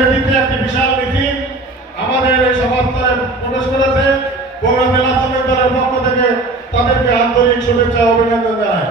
একটি বিশাল মিছিল আমাদের এই সভাস্থলে প্রবেশ করেছে। বগুড়া জেলা শ্রমিক দলের পক্ষ থেকে তাদেরকে আন্তরিক শুভেচ্ছা ও অভিনন্দন জানাই।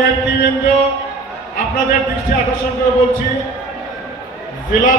নেতৃবৃন্দ, আপনাদের দৃষ্টি আকর্ষণ করে বলছি, জেলা